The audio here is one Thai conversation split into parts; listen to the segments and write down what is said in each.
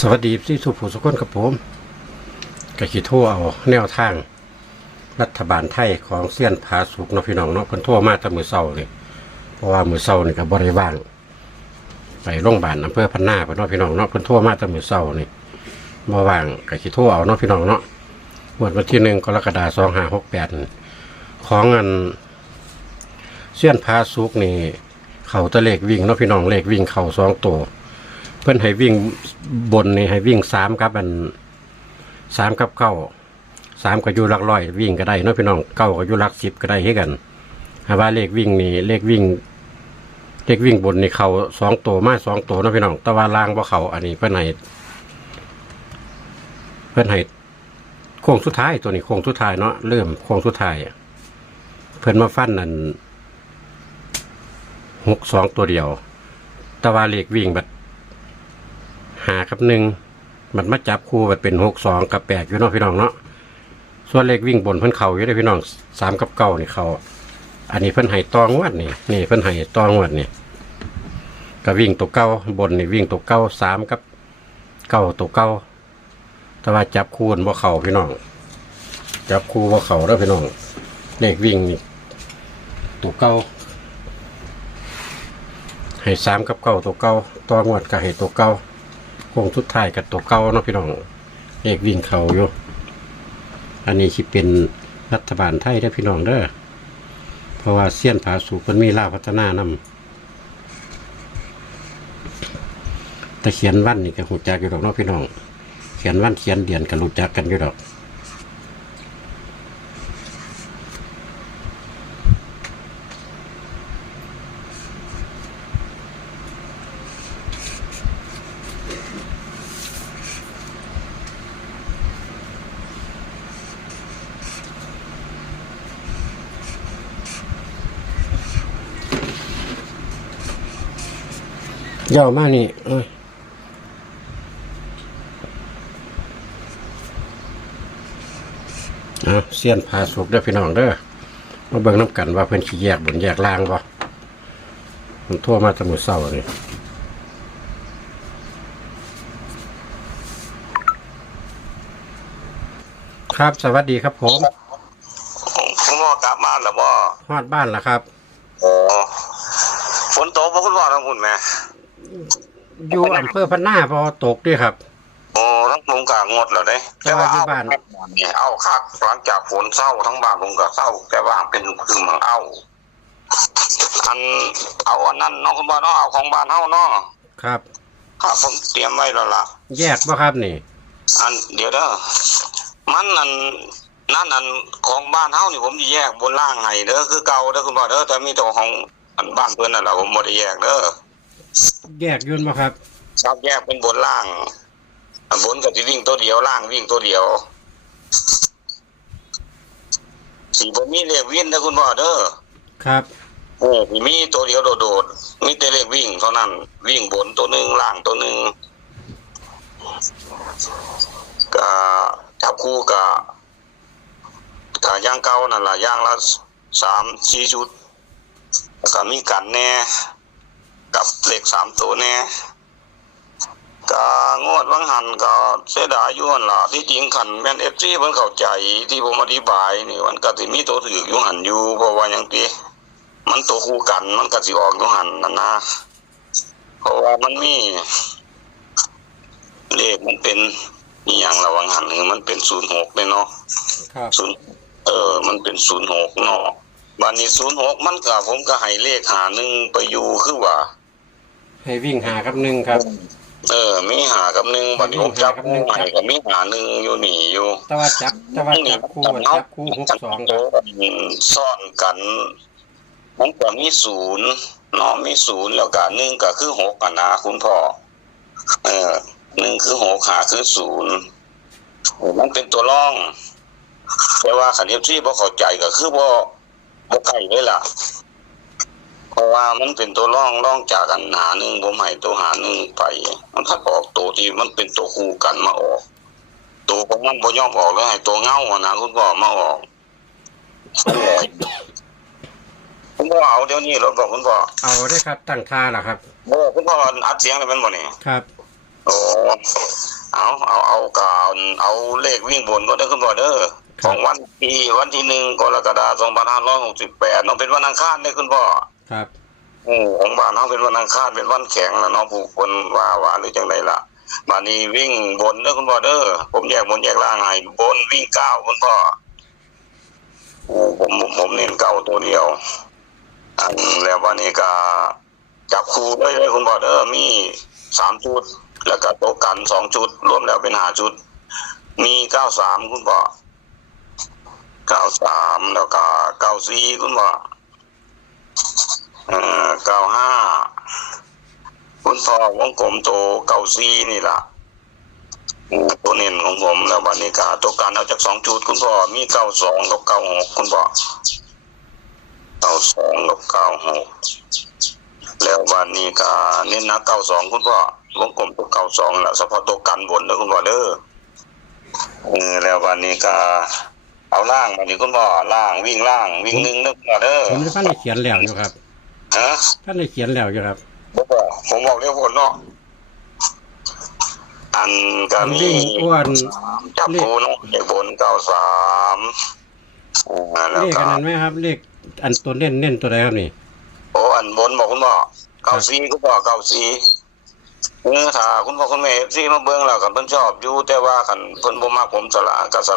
สวัสดีที่สุภูสุขนกับผมกะขีโทรเอาแนวทางรัฐบาลไทยของเซียนผาสุกเนาะพี่น้องเนาะเพิ่นโทรมาแต่มื้อเช้านี่เพราะว่ามื้อเช้านี่ก็บ่ได้ว่างไปโรงพยาบาลอำเภอพันนาเพิ่นเนาะพี่น้องเนาะเพิ่นโทรมาแต่มื้อเช้านี่บ่ว่างกะขีโทรเอาเนาะพี่น้องเนาะวันที่1กรกฎาคม2568ของอันเซียนผาสุกนี่เข้าแตะเลขวิ่งเนาะพี่น้องเลขวิ่งเข้า2ตัวเพิ่นให้วิ่งบนนี่ให้วิ่ง3กับ3กับ9 3ก็อยู่หลักร้อยวิ่งก็ได้เนาะพี่น้อง9ก็อยู่หลัก10ก็ได้คือกันหาว่าเลขวิ่งนี่เลขวิ่งบนนี่เข้า2ตัวมา2ตัวเนาะพี่น้องแต่ว่าล่างบ่เข้าอันนี้เพิ่นให้โค้งสุดท้ายตัวนี้โค้งสุดท้ายเนาะเริ่มโค้งสุดท้ายเพิ่นมาฟันนั่น62ตัวเดียวแต่ว่าเลขวิ่งบัด5กับ1มันมาจับคู่แบบเป็น62กับ8อยู่เนาะพี่น้องเนาะส่วนเลขวิ่งบนเพิ่นเข่าอยู่ได้พี่น้อง3กับ9นี่เขาอันนี้เพิ่นให้ตองวดนี่เพิ่นให้ตองวดนี่ก็วิ่งตัวเก้าบนนี่วิ่งตัวเก้า3กับ9ตัวเก้าแต่ว่าจับคู่บ่เข่าพี่น้องจับคู่บ่เข่าเด้อพี่น้องเลขวิ่งนี่ตัวเก้าให้3กับ9ตัวเก้าตองวดก็ให้ตัวเก้าคงทุดท้ายกับตัวเก่าเนาะพี่น้องเลขวิ่งเขาอยู่อันนี้สิเป็นรัฐบาลไทยได้พี่น้องเด้อเพราะว่าเซียนผาสุกมันมีลาวพัฒนานำแต่เขียนวันนี่ก็หูจักอยู่ดอกเนาะพี่น้องเขียนวันเขียนเดือนก็รู้จักกันอยู่ดอกยาวมากนี่เซียนผาสุกเด้อพี่น้องเด้อมาเบิ่งน้ำกันว่าเพิ่นสิแยกบนแยกล่างบ่มันทั่วมาแตะมื้อเช้านี่ครับสวัสดีครับผมพ่อกลับมาแล้วบ่ฮอดบ้านแล้วครับอ๋อฝนตกบ่คุณพ่อทั้งคุณแม่อยู่อำเภอพันนาพอตกด้วยครับโอ้ทั้งลุงกะงดแล้วเด้แต่ว่าอยู่บ้านนี่เอาคักหลังจากฝนเศร้าทั้งบ้านลุงก็เศร้าแต่ว่าเป็นคือมันเอาอันนั้นเนาะคุณพ่อเนาะเอาของบ้านเฮาเนาะครับครับผมเตรียมไว้แล้วล่ะแยกบ่ครับนี่เดี๋ยวเด้อมันนั่นของบ้านเฮานี่ผมสิแยกบนล่างให้เด้อคือเก่าเด้อคุณพ่อเด้อแต่มีตัวของบ้านเพิ่นนั่นล่ะผมบ่ได้แยกเด้อแยกยุ่นบ่ครับครับแยกเป็นบนล่างบนก็สิวิ่งตัวเดียวล่างวิ่งตัวเดียวสิบ่มีเลขวิ่งเด้อคุณพ่อเด้อครับมีตัวเดียวโดดๆมีแต่เลขวิ่งเท่านั้นวิ่งบนตัวนึงล่างตัวนึงก็จับคู่ก็ย่างเก่านั่นล่ะย่างละ 3-4 ชุดแล้วก็มีกันแน่กับเลข3ตัวแน่ก็งวดวังหันก็เสียดายอยู่หั่นล่ะที่จริงคันแม่น FC เพิ่นเข้าใจที่ผมอธิบายนี่มันก็สิมีตัวถูกอยู่หั่นอยู่เพราะว่าหยังติมันตัวคู่กันมันก็สิออกอยู่หั่นนั่นนะเพราะว่ามันมีเลขมันเป็นอีหยังระวังหันมันเป็น06เลยเนาะครับมันเป็น06เนาะบัดนี้06มันก็ผมก็ให้เลข51ไปอยู่คือว่าให้วิ่ง5กับ1ครับมี5กับ1บัดนี้ผมจับคู่ให้ก็มี51อยู่นี่อยู่แต่ว่าจับคู่62ครับซ่อนกันมันก็มี0เนาะมี0แล้วก็1ก็คือ6อ่ะนะคุณพ่อ1คือ6 5คือ0มันเป็นตัวรองแต่ว่าคันที่บ่เข้าใจก็คือบ่ใกล้เลยล่ะเพราะว่ามันเป็นตัวรองจากกัน1ผมให้ตัว1ไปมันถ้าออกตัวที่มันเป็นตัวคู่กันมาออกตัวของมันบ่ยอมออกเลยให้ตัวเงานะคุณพ่อมาออกคุณพ่อเอาเดี๋ยวนี้รถบอกคุณพ่อเอาได้ครับตั้งท่าล่ะครับคุณพ่ออัดเสียงได้เป็นบ่นี่ครับโอ้ เอาการเอาเลขวิ่งบนก็ได้คุณพ่อเด้อของวันที่1 กรกฎาคม 2568น้องเป็นวันอังคารเด้คุณพ่อครับของบ้านเฮาเป็นวันอังคารเป็นวันแข็งแล้วเนาะผู้คนว่าหรือจังไดล่ะบ้านนี้วิ่งบนเด้อคุณพ่อเด้อผมแยกบนแยกล่างให้บนวิ่ง9คุณพ่อผมเน้น9ตัวเดียวแล้ววันนี้ก็จับคู่เลยคุณพ่อเด้อมี3ชุดแล้วก็โต๊ะกัน2ชุดรวมแล้วเป็น5ชุดมี93คุณพ่อ93แล้วก็94คุณพ่อ95คุณพ่อวงกลมโต94นี่ล่ะตัวเน้นของผมแล้ววันนี้ก็ตัวกันเอาจาก2ชุดคุณพ่อมี92กับ96คุณพ่อ92กับ96แล้ววันนี้ก็เน้นนะ92คุณพ่อวงกลมตัว92ล่ะเฉพาะตัวกันบนเด้อคุณพ่อเด้อแล้ววันนี้ก็เอาล่างวันนี้คุณพ่อล่างวิ่ง1นึกมาเด้อผมท่านได้เขียนแล้วอยู่ครับท่านได้เขียนแล้วอยู่ครับผมบอกเรียกผลเนาะอันก็มีอ้วนจับปูเนาะเลขบน93เลขนั้นไหมครับเลขอันตัวเน้นตัวใดครับนี่อันบนบอกคุณพ่อ94คุณพ่อ94ถ้าคุณพ่อคุณแม่ซีมาเบิ่งแล้วก็เพิ่นชอบอยู่แต่ว่าคันเพิ่นบ่มักผมส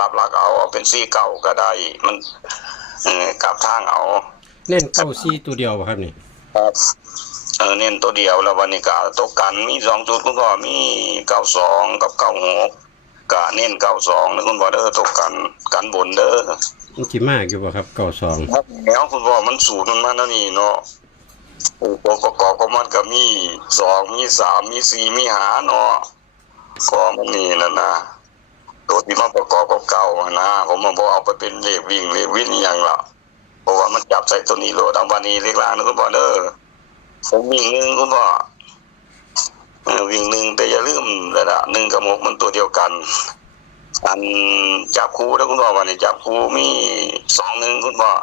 ลับหลักเอาเป็น4เก่าก็ได้มันกลับทางเอาเน้น94ตัวเดียวบ่ครับนี่ครับเน้นตัวเดียวแล้ววันนี้ก็ตกกันมี2จุดคุณพ่อมี92กับ96ก็เน้น92นะคุณพ่อเด้อตกกันบนเด้อมันสิมากอยู่บ่ครับ92แล้วคุณพ่อมันสูตรมันมาแล้วนี่เนาะตัวประกอบของมันก็มี2มี3มี4มี5เนาะก็มันนี่นั่นนะตัวที่มาประกอบกับเก่านะผมบ่เอาไปเป็นเลขวิ่งเลขวินอย่างละเพราะว่ามันจับใส่ตัวนี้โลดเอาวันนี้เลขล่างนะคุณพ่อเด้อผมวิ่ง1คุณพ่อวิ่ง1แต่อย่าลืมระดับ1กับ6มันตัวเดียวกันอันจับคู่แล้วคุณพ่อวันนี้จับคู่มี21คุณพ่อ21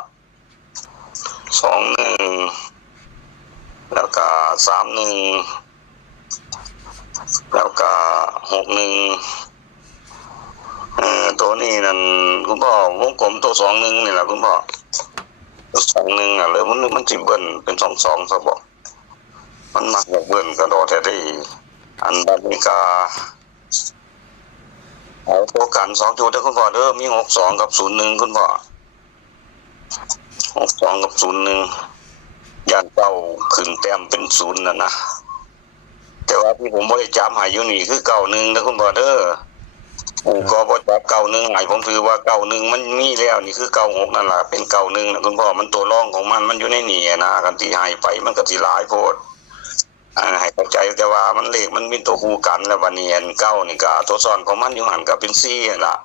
แล้วก็31แล้วก็61ตัวนี้นั่นคุณพ่อวงกลมตัว21นี่แหละคุณพ่อ21อ่ะเลยมันสิเบิ้ลเป็น22ซะบ่มันมักเบิ้ลกระโดดแต่ได้อันบัดนี้ก็เอาตัวกัน2จุดเด้อคุณพ่อเด้อมี62กับ01คุณพ่อ62กับ01ย่านเก้าขึ้นแต้มเป็น0น่ะนะแต่ว่าที่ผมบ่ได้จับให้อยู่นี่คือ91นะคุณพ่อเด้อก็บ่จับ91ให้ผมถือว่า91มันมีแล้วนี่คือ96นั่นล่ะเป็น91นะคุณพ่อมันตัวรองของมันอยู่ในนี่นะกันที่ให้ไปมันก็สิหลายโพดให้เข้าใจแต่ว่ามันเลขมันมีตัวคู่กันแล้วบัดนี้อัน9นี่ก็ตัวซ้อนของมันอยู่หั่นก็เป็น4นั่นล่ะ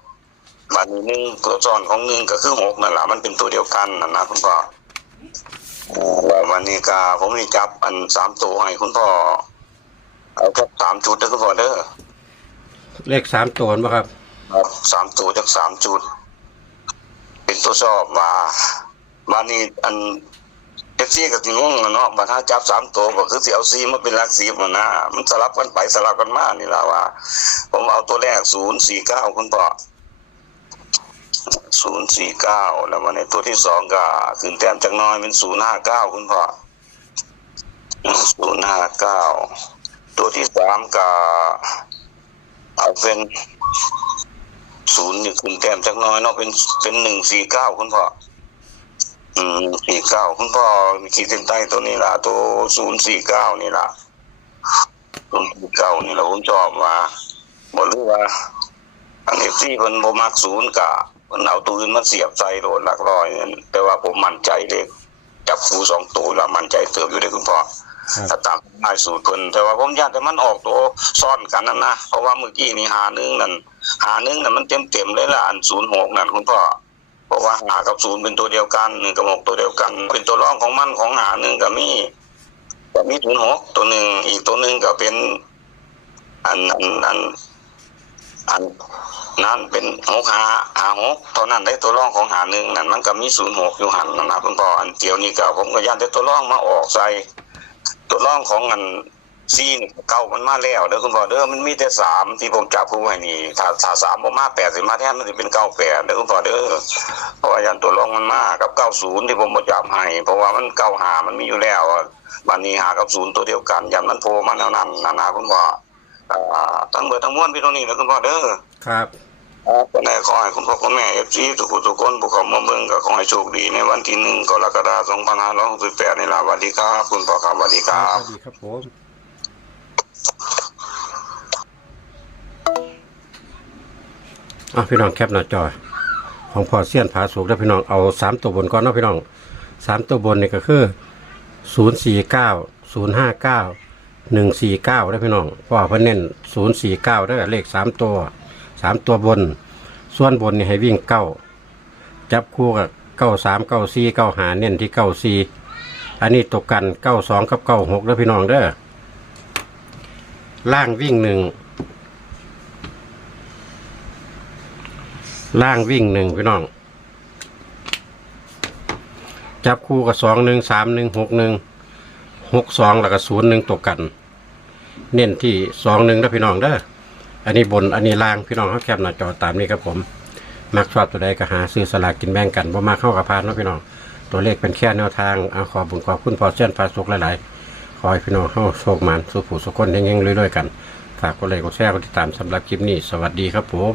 บัดนี้1ตัวซ้อนของ1ก็คือ6นั่นล่ะมันเป็นตัวเดียวกันนั่นนะคุณพ่อแล้ววันนี้ก็ผมนี่จับอัน3ตัวให้คุณพ่อเอาจัก3จุดเด้อคุณพ่อเด้อเลข3ตัวบ่ครับ3ตัวจัก3จุดเป็นตัวชอบว่าบัดนี้อันFC ก็สิงงเนาะบัดถ้าจับ3ตัวก็คือสิเอา4มาเป็นหลัก10นะมันสลับกันไปสลับกันมานี่ล่ะว่าผมเอาตัวแรก049คุณพ่อ049แล้ววันนี้ตัวที่2ก็ขึ้นแต้มจักหน่อยเป็น059คุณพ่อ059ตัวที่3ก็เอาเป็น0นี่ขึ้นแต้มจักหน่อยเนาะเป็น149คุณพ่อ49คุณพ่อมีขีดเส้นใต้ตัวนี้ล่ะตัว049นี่ล่ะ049นี่ล่ะผมชอบว่าบ่รู้ว่าอันนี้ที่เพิ่นบ่มัก0ก็เพิ่นเอาตัวอื่นมาเสียบใส่โดนหลักร้อยแต่ว่าผมมั่นใจเลขจับคู่2ตัวแล้วมั่นใจเติบอยู่เด้อคุณพ่อถ้าตามได้สูตรเพิ่นแต่ว่าผมอยากให้มันออกตัวซ้อนกันนั่นนะเพราะว่าเมื่อกี้นี่51นั่นมันเต็มๆเลยล่ะอัน06นั่นคุณพ่อเพราะว่า5กับ0เป็นตัวเดียวกัน1กับ6ตัวเดียวกันเป็นตัวรองของมันของ51ก็มี06ตัวนึงอีกตัวนึงก็เป็นอันนั้นเป็น6556เท่านั้นได้ตัวรองของ51นั่นมันก็มี06อยู่หั่นนะคุณพ่ออันเดียวนี้ก็ผมก็ย่านได้ตัวรองมาออกใส่ตัวรองของอัน ซี่นี่เก้ามันมาแล้วเด้อคุณพ่อเด้อมันมีแต่3ที่ผมจับคู่ให้นี่ถ้า3บ่มา8สิมาแทนมันสิเป็น98เด้อคุณพ่อเด้อเพราะว่ายันตัวรองมันมากับ90ที่ผมบ่จับให้เพราะว่ามัน95มันมีอยู่แล้วบัดนี้5กับ0ตัวเดียวกันยันมันโผล่มาแนวนั้นนะคุณพ่อทั้งเบิดทั้งมวลพี่ตรงนี้เด้อคุณพ่อเด้อ ครับ ก็ได้ขอให้คุณพ่อคุณแม่ FC ทุกคนผู้เข้ามาเบิ่งก็ขอให้โชคดีในวันที่1กรกฎาคม2568นี่ล่ะสวัสดีครับคุณพ่อครับสวัสดีค ส รับ วัสดีครับผมพี่น้องแคปหน้าจอของพอเสี้ยนผาสุกแล้วพี่น้องเอา3ตัวบนก่อนเนาะพี่น้อง3ตัวบนนี่ก็คือ049 059 149ได้พี่น้องพ่อเพิ่นเน้น049ได้เลข3ตัวบนส่วนบนนี่ให้วิ่ง9จับคู่กับ93 94 95เน้นที่94อันนี้ตกกัน92กับ96เด้อพี่น้องเด้อล่างวิ่ง1พี่น้องจับคู่กับ21 31 61 62แล้วก็01ตกกันเน้นที่21นะพี่น้องเด้ออันนี้บนอันนี้ล่างพี่น้องเขาแคปหน้าจอตามนี้ครับผมมักชอบตัวใดก็หาซื้อสลากกินแบ่งกันบ่มาเข้ากับพานเนาะพี่น้องตัวเลขเป็นแค่แนวทางขอบุญขอบคุณพอเส้นพาสุกหลายๆขอให้พี่น้องเข้าโชคมันสุขผู้สุขคนเฮงๆเรื่อยๆกันฝากกดไลค์กดแชร์กดติดตามสำหรับคลิปนี้สวัสดีครับผม